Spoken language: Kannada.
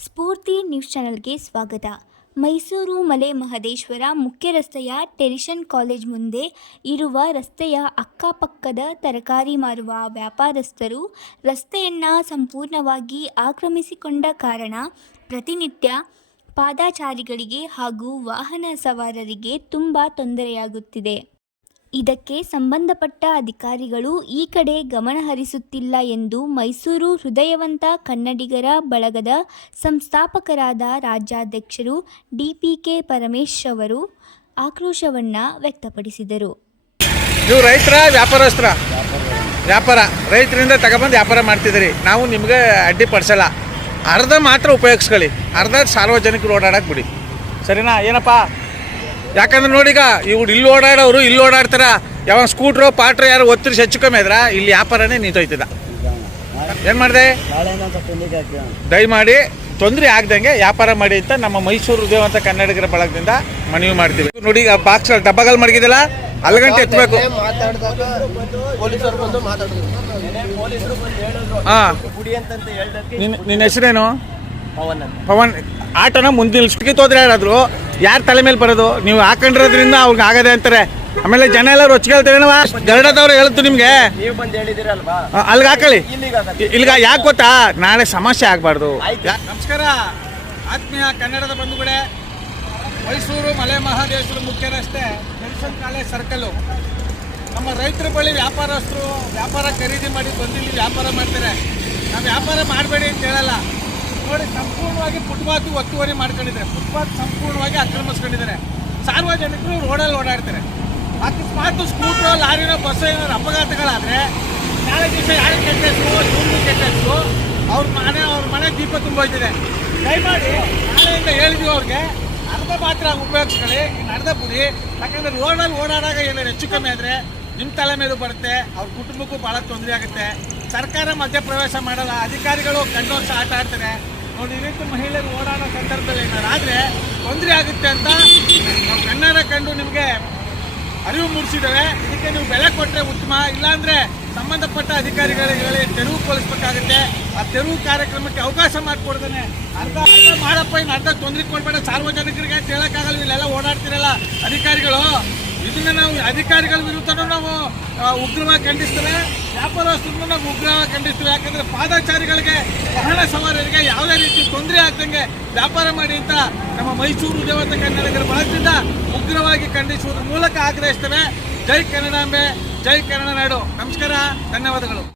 ಸ್ಫೂರ್ತಿ ನ್ಯೂಸ್ ಚಾನಲ್ಗೆ ಸ್ವಾಗತ. ಮೈಸೂರು ಮಲೆ ಮಹದೇಶ್ವರ ಮುಖ್ಯ ರಸ್ತೆಯ ಟೆರಿಷನ್ ಕಾಲೇಜ್ ಮುಂದೆ ಇರುವ ರಸ್ತೆಯ ಅಕ್ಕಪಕ್ಕದ ತರಕಾರಿ ಮಾರುವ ವ್ಯಾಪಾರಸ್ಥರು ರಸ್ತೆಯನ್ನು ಸಂಪೂರ್ಣವಾಗಿ ಆಕ್ರಮಿಸಿಕೊಂಡ ಕಾರಣ ಪ್ರತಿನಿತ್ಯ ಪಾದಾಚಾರಿಗಳಿಗೆ ಹಾಗೂ ವಾಹನ ಸವಾರರಿಗೆ ತುಂಬ ತೊಂದರೆಯಾಗುತ್ತಿದೆ. ಇದಕ್ಕೆ ಸಂಬಂಧಪಟ್ಟ ಅಧಿಕಾರಿಗಳು ಈ ಕಡೆ ಗಮನ ಹರಿಸುತ್ತಿಲ್ಲ ಎಂದು ಮೈಸೂರು ಹೃದಯವಂತ ಕನ್ನಡಿಗರ ಬಳಗದ ಸಂಸ್ಥಾಪಕರಾದ ರಾಜ್ಯಾಧ್ಯಕ್ಷರು ಡಿಪಿಕೆ ಪರಮೇಶ್ ಅವರು ಆಕ್ರೋಶವನ್ನು ವ್ಯಕ್ತಪಡಿಸಿದರು. ನೀವು ರೈತರ ವ್ಯಾಪಾರಸ್ತ್ರ ವ್ಯಾಪಾರ, ರೈತರಿಂದ ತಗೊಬಂದು ವ್ಯಾಪಾರ ಮಾಡ್ತಿದ್ದೀರಿ. ನಾವು ನಿಮಗೆ ಅಡ್ಡಿಪಡಿಸಲ್ಲ ಅರ್ಧ ಮಾತ್ರ ಉಪಯೋಗಿಸ್ಕೊಳ್ಳಿ. ಅರ್ಧ ಸಾರ್ವಜನಿಕರು ಓಡಾಡಕ್ಕೆ ಬಿಡಿ. ಸರಿನಾ? ಏನಪ್ಪ? ಯಾಕಂದ್ರೆ ನೋಡೀಗ ಇವ್ರು ಇಲ್ಲಿ ಓಡಾಡೋರು ಇಲ್ಲಿ ಓಡಾಡ್ತಾರ. ಯಾವ ಸ್ಕೂಟ್ರು ಪಾಟ್ರು ಯಾರು ಒತ್ತಿರಿಸಿ ಹೆಚ್ಚು ಕಮ್ಮಿ ಆದ್ರ ಇಲ್ಲಿ ವ್ಯಾಪಾರನೇ ನಿಂತೋಯ್ತದ. ಏನು ಮಾಡಿದೆ? ದಯಮಾಡಿ ತೊಂದರೆ ಆಗ್ದಂಗೆ ವ್ಯಾಪಾರ ಮಾಡಿ ಅಂತ ನಮ್ಮ ಮೈಸೂರು ಹೃದಯವಂತ ಕನ್ನಡಿಗರ ಬಳಗದಿಂದ ಮನವಿ ಮಾಡ್ತೀವಿ. ನೋಡಿ ಈಗ ಬಾಕ್ಸ್ ಡಬ್ಬಗಳು ಮಡಗಿದಿಲ್ಲ ಅಲ್ಗಂಟೆ ಎತ್ತಬೇಕು ಹಾಂ. ನಿನ್ನ ನಿನ್ನ ಹೆಸರೇನು? ಪವನ್ ಆಟೋನ ಮುಂದೆ ನಿಲ್ಸ್ಕಿ ಹೋದ್ರೆ ಯಾರಾದ್ರು ಯಾರು ತಲೆ ಮೇಲೆ ಬರೋದು? ನೀವು ಹಾಕೊಂಡಿರೋದ್ರಿಂದ ಅವ್ರಿಗೆ ಆಗದೆ ಅಂತಾರೆ. ಆಮೇಲೆ ಜನ ಎಲ್ಲ ರೊಚ್ಚಿಗೆ ಹೇಳ್ತಾರೇನವ ಗರಡದವ್ರು ಹೇಳ್ತು ನಿಮಗೆ. ನೀವು ಬಂದು ಹೇಳಿದಿರಲ್ವಾ? ಅಲ್ಲಿಗೆ ಹಾಕೊಳ್ಳಿ. ಇಲ್ಲಿಗೆ ಇಲ್ಲಿಗ ಯಾಕೆ ಗೊತ್ತಾ? ನಾಳೆ ಸಮಸ್ಯೆ ಆಗ್ಬಾರ್ದು. ಆಯ್ತು. ನಮಸ್ಕಾರ. ಆತ್ಮೀಯ ಕನ್ನಡದ ಬಂಧುಗಳೇ ಮೈಸೂರು ಮಲೆ ಮಹಾದೇಶ್ವರ ಮುಖ್ಯ ರಸ್ತೆ ನೆಲ್ಸನ್ ಕಾಲೇಜ್ ಸರ್ಕಲ್ಲು ನಮ್ಮ ರೈತರ ಬಳಿ ವ್ಯಾಪಾರಸ್ಥರು ವ್ಯಾಪಾರ ಖರೀದಿ ಮಾಡಿ ಬಂದಿಲ್ಲಿ ವ್ಯಾಪಾರ ಮಾಡ್ತಾರೆ. ನಾವು ವ್ಯಾಪಾರ ಮಾಡಬೇಡಿ ಅಂತ ಹೇಳಲ್ಲ. ಸಂಪೂರ್ಣವಾಗಿ ಫುಟ್ಪಾತ್ ಒತ್ತುವರಿ ಮಾಡ್ಕೊಂಡಿದ್ದಾರೆ. ಫುಟ್ಪಾತ್ ಸಂಪೂರ್ಣವಾಗಿ ಆಕ್ರಮಿಸ್ಕೊಂಡಿದ್ದಾರೆ. ಸಾರ್ವಜನಿಕರು ರೋಡಲ್ಲಿ ಓಡಾಡ್ತಾರೆ. ಅಕಸ್ಮಾತ್ ಸ್ಕೂಟರ್, ಲಾರಿನೋ, ಬಸ್ಸೋ ಏನಾದ್ರು ಅಪಘಾತಗಳಾದರೆ, ನಾಳೆ ದಿವಸ ಯಾರಿಗೆ ಕೆಟ್ಟ ಇವ್ರಿಗೆ ಹೆಸರು ಅವ್ರ ಮನೆ ಅವ್ರ ಮನೆ ದೀಪ ತುಂಬೋಯ್ತಿದೆ. ದಯಮಾಡಿ ನಾಳೆಯಿಂದ ಹೇಳಿದ್ವಿ ಅವ್ರಿಗೆ, ಅರ್ಧ ಮಾತ್ರ ಉಪಯೋಗಿಸ್ಕೊಳ್ಳಿ ಇನ್ನು ಅರ್ಧ ಬಿಡಿ. ಯಾಕಂದರೆ ರೋಡಲ್ಲಿ ಓಡಾಡಾಗ ಏನಾದ್ರು ಹೆಚ್ಚು ಕಮ್ಮಿ ಆದರೆ ನಿಮ್ಮ ತಲೆ ಮೇಲೂ ಬರುತ್ತೆ, ಅವ್ರ ಕುಟುಂಬಕ್ಕೂ ಭಾಳ ತೊಂದರೆ ಆಗುತ್ತೆ. ಸರ್ಕಾರ ಮಧ್ಯಪ್ರವೇಶ ಮಾಡಲ್ಲ, ಅಧಿಕಾರಿಗಳು ಕಣ್ಣೋರ್ಸ ಆಟ ಆಡ್ತಾರೆ. ನೋಡಿ ರೀತಿ ಮಹಿಳೆಯರು ಓಡಾಡೋ ಸಂದರ್ಭದಲ್ಲಿ ಏನಾದ್ರು ತೊಂದರೆ ಆಗುತ್ತೆ ಅಂತ ನಾವು ಕಣ್ಣಾರ ಕಂಡು ನಿಮಗೆ ಅರಿವು ಮೂಡಿಸಿದ್ದೇವೆ. ಇದಕ್ಕೆ ನೀವು ಬೆಲೆ ಕೊಟ್ಟರೆ ಉತ್ತಮ, ಇಲ್ಲಾಂದ್ರೆ ಸಂಬಂಧಪಟ್ಟ ಅಧಿಕಾರಿಗಳಿಗೆ ಹೇಳಿ ತೆರವು ಕೊಲಿಸ್ಬೇಕಾಗುತ್ತೆ ಆ ತೆರವು ಕಾರ್ಯಕ್ರಮಕ್ಕೆ ಅವಕಾಶ ಮಾಡಿಕೊಡ್ತಾನೆ ಅರ್ಧ ಅರ್ಧ ಮಾಡಪ್ಪ ಇನ್ನು ಅರ್ಧ ತೊಂದರೆ ಕೊಡ್ಬೇಡ. ಸಾರ್ವಜನಿಕರಿಗೆ ಅಂತ ಇಲ್ಲೆಲ್ಲ ಓಡಾಡ್ತಿರಲ್ಲ ಅಧಿಕಾರಿಗಳು. ಇದನ್ನ ನಾವು ಅಧಿಕಾರಿಗಳ ವಿರುದ್ಧನೂ ನಾವು ಉಗ್ರವಾಗಿ ಖಂಡಿಸ್ತೇವೆ. ವ್ಯಾಪಾರಸ್ಥರನ್ನು ನಾವು ಖಂಡಿಸ್ತೇವೆ. ಯಾಕಂದ್ರೆ ಪಾದಚಾರಿಗಳಿಗೆ, ವಾಹನ ಸವಾರರಿಗೆ ಯಾವುದೇ ರೀತಿ ತೊಂದರೆ ಆಗ್ದಂಗೆ ವ್ಯಾಪಾರ ಮಾಡಿ ಅಂತ ನಮ್ಮ ಮೈಸೂರು ದೇವತೆ ಕನ್ನಡಿಗರ ಬಳಸಿದ ಉಗ್ರವಾಗಿ ಖಂಡಿಸುವುದರ ಮೂಲಕ ಆಗ್ರಹಿಸ್ತೇವೆ. ಜೈ ಕನ್ನಡಾಂಬೆ, ಜೈ ಕನ್ನಡ ನಾಡು. ನಮಸ್ಕಾರ, ಧನ್ಯವಾದಗಳು.